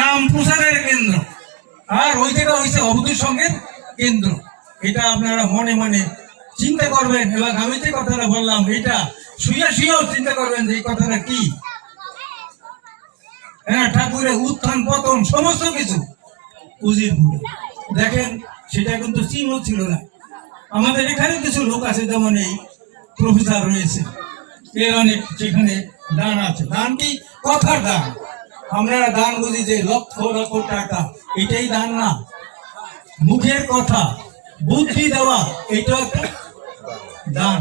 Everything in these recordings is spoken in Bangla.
নাম প্রচারের কেন্দ্র, আর ওই জায়গা হয়েছে অবধূত সঙ্গের কেন্দ্র। এটা আপনারা মনে মনে চিন্তা করবেন, এবং আমি যে কথাটা বললাম এটা শুয়েও চিন্তা করবেন যে এই কথাটা কি। হ্যাঁ, ঠাকুরের উত্থান পতন সমস্ত কিছু উজিরপুরে দেখেন, সেটা কিন্তু চিহ্ন ছিল না। আমাদের এখানে কিছু লোক আছে, যেমন এই প্রফেসর রয়েছে, এর অনেক সেখানে দান আছে। দান কি? কথার দান। আমরা দান বুঝি যে লক্ষ লক্ষ টাকা, এটাই দান না। মুখের কথা, বুদ্ধি দেওয়া, এটাও একটা দান।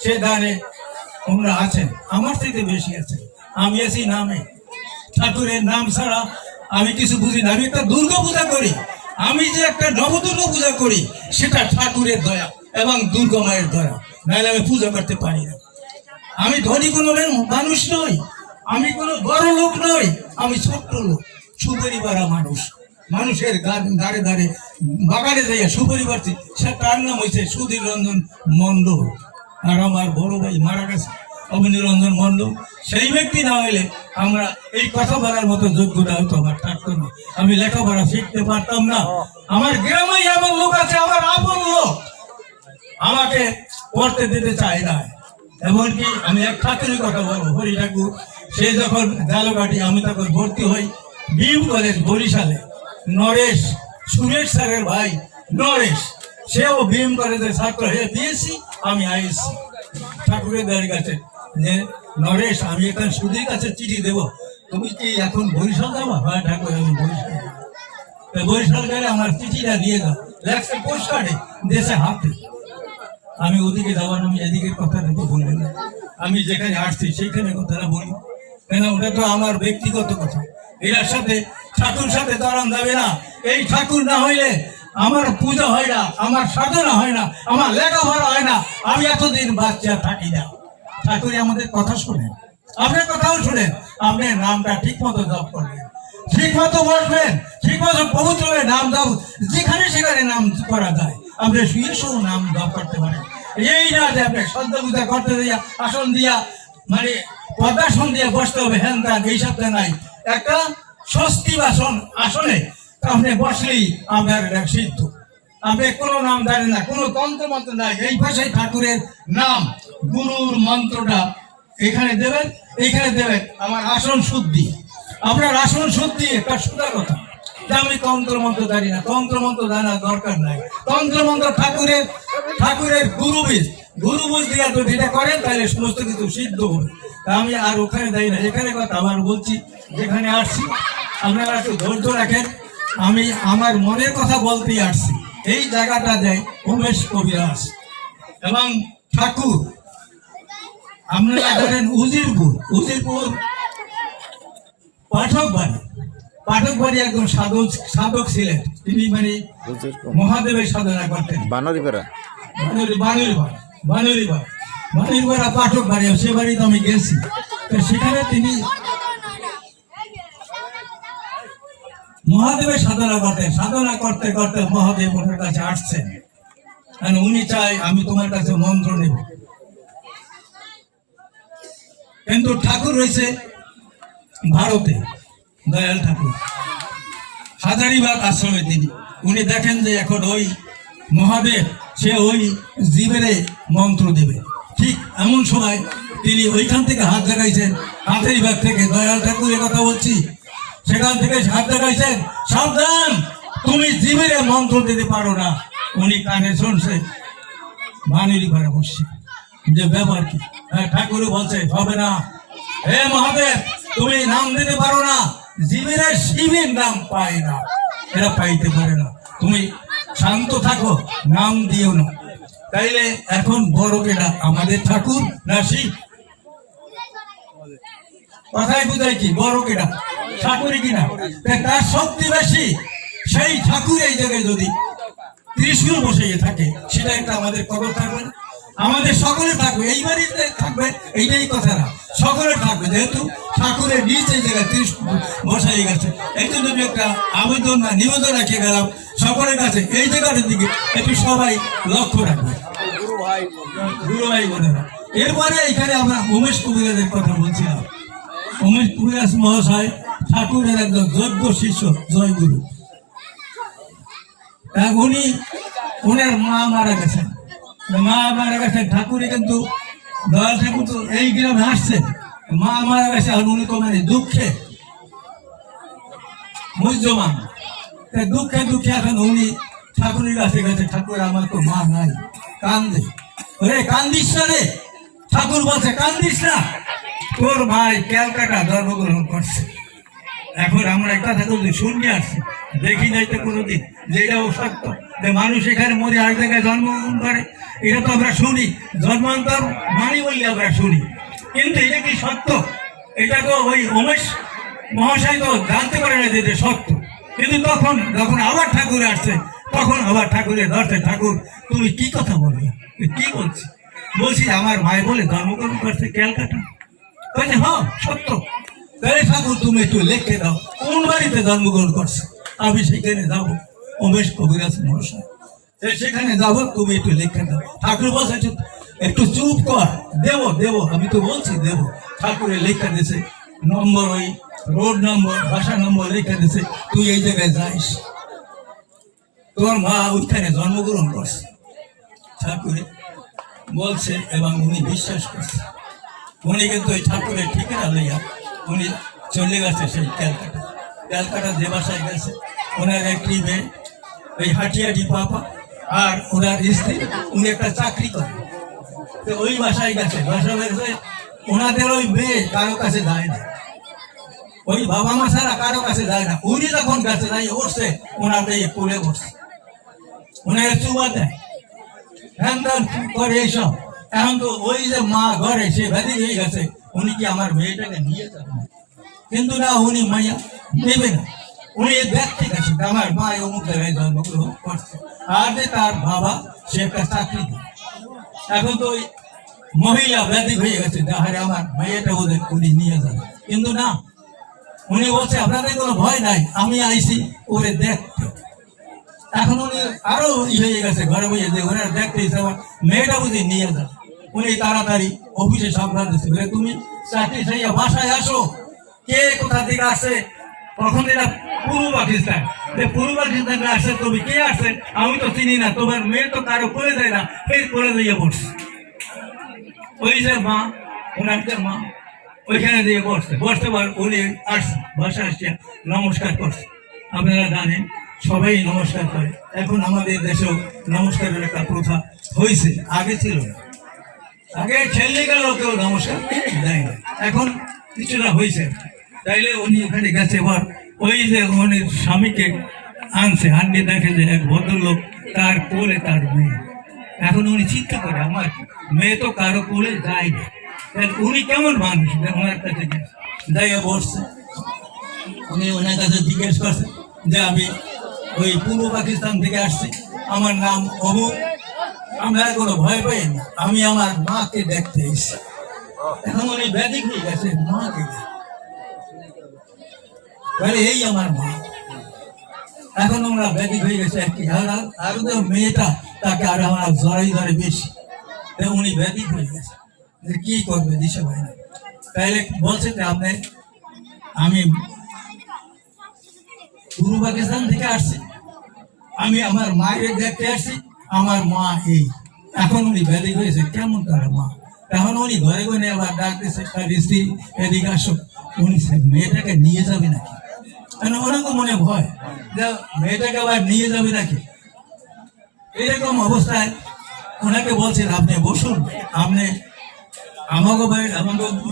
সে দানে তোমরা আছেন, আমার থেকে বেশি আছেন। আমি আছি নামে, ঠাকুরের নাম ছাড়া আমি কিছু বুঝি না। আমি একটা দুর্গা পূজা করি, আমি যে একটা নবদুর্গা পূজা করি, সেটা ঠাকুরের দয়া এবং দুর্গা মায়ের দয়া, নাহলে আমি পূজা করতে পারি না। আমি ধনী কোনো মানুষ নই, আমি কোনো বড় লোক নই, আমি ছোট্ট লোক, সুপরিবারা মানুষ। মানুষের দাঁড়ে দাঁড়ে বাগানে যাইয়া সুপরিবার, সে তার নাম হয়েছে সুধীর রঞ্জন মণ্ডল। আর আমার বড় ভাই মারা গেছে, অভিনী রঞ্জন মণ্ডল। সেই ব্যক্তি না হইলে আমরা এই কথা বলার মতো যোগ্যতা হয়তো আমার থাকতো না। আমি লেখাপড়া শিখতে পারতাম না। আমার গ্রামে এমন লোক আছে, আমার আপন লোক, আমাকে পড়তে দিতে চায় না। এমনকি আমি এক ঠাকুরের কথা বলবো, হরি ঠাকুর। সে যখন গালকাটি, আমি তখন ভর্তি হই বিএম কলেজ বরিশালে। নরেশ, সুরেশ স্যারের ভাই নরেশ, সেও বিএম কলেজের ছাত্র হয়ে বিএসসি, আমি আইএসসি। ঠাকুরের দাঁড়িয়ে কাছে যে নরেশ, আমি এখানে সুধীর কাছে চিঠি দেবো, তুমি কি এখন বরিশাল যাবো? হ্যাঁ ঠাকুর, আমি বরিশাল। বরিশাল গেলে আমার চিঠিটা দিয়ে দাও, লেখছে পোস্টকার্ডে, দেশে হাতে। আমি ওদিকে যাওয়ার, আমি এদিকে কথাটা তো বলি না। আমি যেখানে আসছি সেইখানে কথাটা বলি, কেন ওটা তো আমার ব্যক্তিগত কথা। এর সাথে ঠাকুর সাথে দাঁড়ান যাবে না। এই ঠাকুর না হইলে আমার পূজা হয় না, আমার সাধনা হয় না, আমার লেখাপড়া হয় না, আমি এতদিন বাচ্চা থাকি না। ঠাকুর আমাদের কথা শুনেন, আপনার কথাও শুনেন। আপনার নামটা ঠিক মতো জপ করবেন, ঠিক মতো বসবেন, ঠিক মতো পবিত্র নাম জপ, যেখানে সেখানে নাম করা যায়। আপনি শুয়ে শুয়ে নাম জপ করতে পারেন। এই না যে আপনি শ্রদ্ধা পূজা করতে দিয়া আসন দিয়া, মানে পদ্মাসন দিয়ে বসতে হবে, হ্যান ত্যান এইসব নাই। একটা স্বস্তি বাসন আসনে আপনি বসলেই আপনার সিদ্ধ। আপনি কোনো নাম জানেন না, কোনো তন্ত্র মন্ত্র নাই, এই ভাষায় ঠাকুরের নাম, গুরুর মন্ত্রটা এখানে দেবেন, এইখানে দেবেন। আমার আসন শুদ্ধি, আপনার আসন শুদ্ধি একটা সোজা কথা। আমি তন্ত্রমন্ত্র জানি না, তন্ত্রমন্ত্র জানার দরকার নাই। তন্ত্রমন্ত্র ঠাকুরের গুরুবুজ দিয়ে যদি এটা করেন, তাহলে সমস্ত কিছু সিদ্ধ হবে। আমি আর ওখানে যাই না, এখানে কথা আবার বলছি, যেখানে আসছি আপনারা একটু ধৈর্য রাখেন। আমি আমার মনের কথা বলতেই আসছি। এই জায়গাটা দেয় উমেশ কবিরাজ এবং ঠাকুর। আপনারা ধরেন উজিরপুর পাঠক বাড়ি একজন সাধক ছিলেন। তিনি মানে মহাদেবের সাধনা করতেন। বানরিপাড়া পাঠক বাড়ি, সে বাড়িতে আমি গেছি। তো সেখানে তিনি মহাদেবের সাধনা করতেন। সাধনা করতে করতে মহাদেব ওনার কাছে আসছেন, উনি চাই আমি তোমার কাছে মন্ত্র নেব। কিন্তু ঠাকুর রয়েছে ভারতে, দয়াল ঠাকুর হাজারিবাগ আশ্রমে। উনি দেখেন যে এখন ওই মহাদেব সে ওই জীবেরে মন্ত্র দেবে। ঠিক এমন সময় তিনি ওইখান থেকে হাত দেখাইছেন, হাজারিবাগ থেকে, দয়াল ঠাকুরের কথা বলছি, সেখান থেকে হাত দেখাইছেন, সাবধান, তুমি জীবেরে মন্ত্র দিতে পারো না। উনি কানে শুনছে, বানেরই ঘরে বসছে, যে ব্যাপার কি? ঠাকুর বলছে হবে না, হে মহাদেব, তুমি নাম দিতে পারো না, জীবের শিবের নাম পায় না, এরা পাইতে পারে না, তুমি শান্ত থাকো, নাম দিও না। তাইলে এখন বড় কেটা, আমাদের ঠাকুর না শিব? কথাই বুঝাই কি, বড় কেটা ঠাকুরই কিনা? তার শক্তি বেশি। সেই ঠাকুর এই জায়গায় যদি ত্রিশূল বসিয়ে থাকে, সেটা একটা আমাদের কবর থাকবে না? আমাদের সকলে থাকবে, এই বাড়িতে থাকবে, এইটাই কথা না, সকলে থাকবে। যেহেতু ঠাকুরের নিজ এই জায়গায় ত্রিশূল বসাই গেছে, এই জন্য আমি একটা আবেদন না নিবেদন রেখে গেলাম সকলের কাছে, এই জায়গাটার দিকে একটু সবাই লক্ষ্য রাখবে, গুরু ভাই বোনেরা। এরপরে এখানে আমরা উমেশ কবিরাজের কথা বলছিলাম। উমেশ কবিরাজ মহাশয় ঠাকুরের একজন যোগ্য শিষ্য জয়গুরু। উনি ওনার মা মারা গেছেন, ঠাকুরে কিন্তু দয়াল ঠাকুর তো এই গ্রামে আসছেন, মা মারা গেছে, আর উনি তো মানে দুঃখে মুজ্জমান, দুঃখে দুঃখে এখন উনি ঠাকুরের কাছে গেছে, ঠাকুর আমার তো মা নাই, কান্দে। ওরে কান্দিস না রে, ঠাকুর বলছে কান্দিস না, তোর ভাই ক্যালকাটা জন্মগ্রহণ করছে। এখন আমরা একটা কথা বলছি শুনে আসছি, দেখি নাই তো কোনোদিন যে এটাও সত্য যে মানুষ এখানে মরে আরেক জায়গায় জন্মগ্রহণ করে, এটা তো আমরা শুনি, জন্মান্তর মানি বললে আমরা শুনি, কিন্তু এটা কি সত্য? এটা তো ওই উমেশ মহাশয় তো জানতে পারে না যে এটা সত্য। কিন্তু তখন যখন আবার ঠাকুর আসছে, তখন আবার ঠাকুরের ধরছে, ঠাকুর তুমি কি কথা বলবে, কি বলছি? বলছি আমার ভাই বলে জন্মগ্রহণ করছে ক্যালকাটা। বলছে হ্যাঁ সত্য। তাহলে ঠাকুর তুমি একটু লিখে দাও কোন বাড়িতে জন্মগ্রহণ করছে, আমি সেখানে যাবো। উমেশ কবিরাজ মহাশয় সেখানে যাবো, তুমি একটু লিখে দাও। ঠাকুর বলছে একটু চুপ কর, দেবো দেবো, আমি তো বলছি দেবো। ঠাকুরের লেখা দিছে নম্বর, ওই রোড নম্বর, বাসা নম্বর লেখা দিছে, তুই এই জায়গায় যাইস, তোর মা ওইখানে জন্মগ্রহণ করছে। ঠাকুরে বলছে এবং উনি বিশ্বাস করছে। উনি কিন্তু ওই ঠাকুরের ঠিকানা লইয়া উনি চলে গেছে সেই ক্যালকাটা। ক্যালকাটা যে বাসায় গেছে, ওনার একটি মেয়ে ওই হাটিয়াটি পাপা, আর ওনার স্ত্রী উনি একটা চাকরি করে, তো ওই বাসায় গেছে। বাসা গেছে, ওনাদের ওই মেয়ে কারো কাছে যায় না, ওই বাবা মা ছাড়া কারো কাছে যায় না। উনি যখন কাছে যাই বসছে, ওনার মেয়ে কোলে বসছে, ওনাকে চুমা দেয়, হ্যান করে এইসব। এখন তো ওই যে মা ঘরে সে ব্যাধি হয়ে গেছে, উনি কি আমার মেয়েটাকে নিয়ে যাবে? কিন্তু না, উনি মাইয়া নেবে না। উনি দেখতে গেছে আমার মা অমুক জায়গায় জন্মগ্রহণ করছে, আর যে তার বাবা সে একটা চাকরি করে। এখন তো ওই মহিলা ব্যাধি হয়ে গেছে, তাহলে আমার মেয়েটা ওদের উনি নিয়ে যাবে। কিন্তু না, উনি বলছে আপনাদের কোনো ভয় নাই, আমি আইছি ওরে দেখতে। এখন উনি আরো হয়ে গেছে ঘরে বসে, যে ওনার দেখতে আমার মেয়েটা বুঝি নিয়ে যাবে। উনি তাড়াতাড়ি অফিসে সাবধান দিচ্ছে, তুমি চাকরি ছাইয়া বাসায় আসো। কে কোথা থেকে আসে? তখন এটা পূর্ব পাকিস্তান, পূর্ব পাকিস্তান আসে, তুমি কে আসে আমি তো চিনি না, তোমার মেয়ে তো কারো করে যায় না, ফের করে দিয়ে বসছে। ওই যে মা, ওনার মা ওইখানে দিয়ে বসতে বসতে উনি আসছে, বাসা আসছে, নমস্কার করছে। আপনারা জানেন সবাই নমস্কার করে, এখন আমাদের দেশেও নমস্কারের একটা প্রথা হয়েছে, আগে ছিল না। আগে ছেলে গেল কেউ নমস্কার দেয় না, এখন কিছুটা হয়েছে। তাইলে উনি ওখানে গেছে, এবার ওই যে উনি স্বামীকে আনছে, আনলে দেখে যে এক ভদ্রলোক তার কোলে তার মেয়ে। এখন উনি চিন্তা করে আমার মেয়ে তো কারো কোলে যায় না, উনি কেমন মানুষ? ওনার কাছে যাইয়া বসছে, উনি ওনার কাছে জিজ্ঞেস করছে যে আমি ওই পূর্ব পাকিস্তান থেকে আসছি, আমার নাম অমুক, আমরা কোনো ভয় পাই না, আমি আমার মাকে দেখতে এসেছি। এখন উনি ব্যাধি হয়ে গেছে, মাকে বলে এই আমার মা। এখন আমরা ব্যাধি হয়ে গেছে একটি, আর মেয়েটা তাকে আর আমার জ্বরাই ধরে বেশি, উনি ব্যাধি হয়ে গেছে, যে কি করবে দিশা পায় না। তাইলে বলছে যে আপনি, আমি পূর্ব পাকিস্তান থেকে আসছি, আমি আমার মায়ের দেখতে আসছি, আমার মা এই। এখন উনি ব্যাধি হয়েছে, কেমন তার মা? এখন উনি ঘরে ঘরে আবার ডাকতেছে তার স্ত্রী, এদিকে আসো, উনি মেয়েটাকে নিয়ে যাবে নাকি? ওরকম মনে ভয় যে মেয়েটাকে আবার নিয়ে যাবে নাকি। এরকম অবস্থায় ওনাকে বলছেন আপনি বসুন, আপনি আমাকে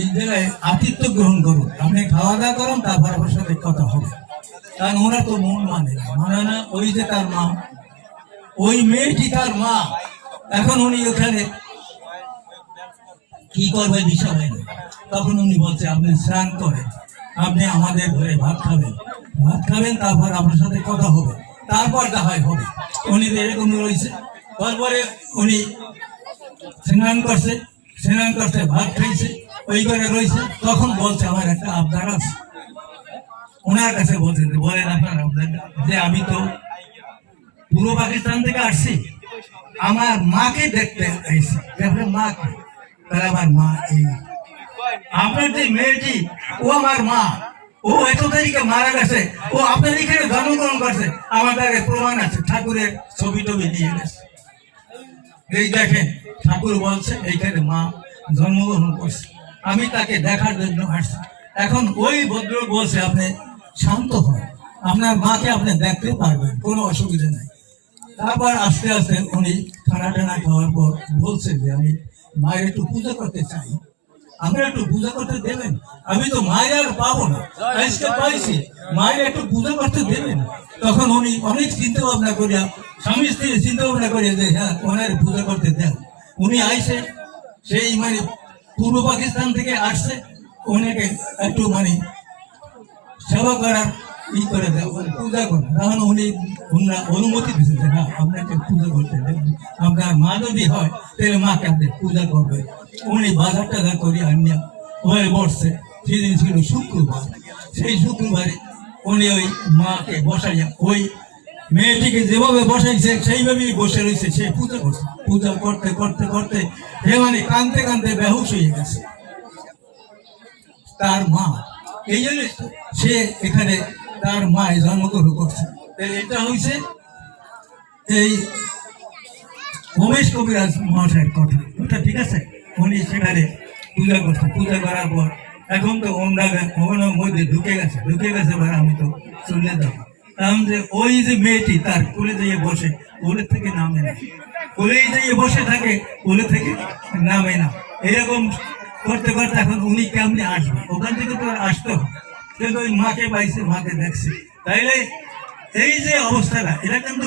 এই জায়গায় আতিথ্য গ্রহণ করুন, আপনি খাওয়া দাওয়া করুন, তারপর আমার সাথে কথা হবে। কারণ ওরা তো মন মানে না, ওই যে তার মা, ওই মেয়েটি তার মা। এখন উনি ওখানে কি করবে দিশা হয় না। তখন উনি বলছে আপনি স্নান করেন, আপনি আমাদের ঘরে ভাত খাবেন, তারপর আপনার সাথে কথা হবে, তারপর দেখা হবে। উনি এরকম রয়েছে। তারপরে উনি স্নান করছে, ভাত খাইছে, ওই ঘরে রয়েছে। তখন বলছে আমার একটা আবদার আছে। ওনার কাছে বলছে বলেন আপনার আবদার। যে আমি তো পূর্ব পাকিস্তান থেকে আসছি, আমার মাকে দেখতে আইছি। আপনার মাকে? তাহলে আমার মা এই। আপনার যে মেয়েটি ও আমার মা, ও এত তারিখে মারা গেছে, ও আপনার এখানে জন্মগ্রহণ করছে, আমার কাছে প্রমাণ আছে, ঠাকুরের ছবি টবি নিয়ে গেছে। এই দেখেন ঠাকুর বলছে এইখানে মা জন্মগ্রহণ করছে, আমি তাকে দেখার জন্য আসছি। এখন ওই ভদ্রলোক বলছে আপনি শান্ত হন, আপনার মাকে আপনি দেখতে পারবেন, কোনো অসুবিধা নাই। তারপর আস্তে আস্তে উনি খানা টানা খাওয়ার পর বলছে যে আমি মায়ের একটু পূজা করতে চাই, আমরা একটু পূজা করতে দেবেন? আমি তো মায়ের আর পাবো না, আজকে পাইছি, মায়ের একটু পূজা করতে দেবেন? তখন উনি অনেক চিন্তা ভাবনা করিয়া, স্বামী স্ত্রী চিন্তা ভাবনা করিয়া যে হ্যাঁ ওনার পূজা করতে দেন। উনি আইসে, সেই মানে পূর্ব পাকিস্তান থেকে আসছে, ওনাকে একটু মানে সেবা করার ই করে দেয়, মানে পূজা করে। তখন উনি অনুমতি দিচ্ছে যে হ্যাঁ আপনাকে পূজা করতে দেবেন, আপনার মা যদি হয় তাহলে মাকে আপনি পূজা করবে। উনি বাজার টাজার করে আনিয়া হয়ে বসছে, সেদিন ছিল শুক্রবার। সেই শুক্রবারে উনি ওই মাকে বসাইয়া, ওই মেয়েটিকে যেভাবে বসাইছে সেইভাবেই বসে রয়েছে, সে পূজা করছে। পূজা করতে করতে করতে সে মানে কাঁদতে কাঁদতে বেহুশ হয়ে গেছে। তার মা, এই জন্য সে এখানে তার মায় জন্মগ্রহণ করছে। এটা হয়েছে এই উমেশ কবিরাজ মহাশয়ের কথা, ওটা ঠিক আছে। উনি সেখানে পূজা করছে, পূজা করার পর এখন তো ওনার মধ্যে ঢুকে গেছে বলে আমি তো চলে যাবো। কারণ যে ওই যে মেয়েটি তার কোলে যেয়ে বসে, কোলে থেকে নামে না, কোলেই যেয়ে বসে থাকে, কোলে থেকে নামে না। এরকম করতে করতে এখন উনি কেমনি আসবে, ওখান থেকে তো আর আসতে হবে, কিন্তু ওই মাকে পাইছে, মাকে দেখছে। তাইলে এই যে অবস্থাটা, এটা কিন্তু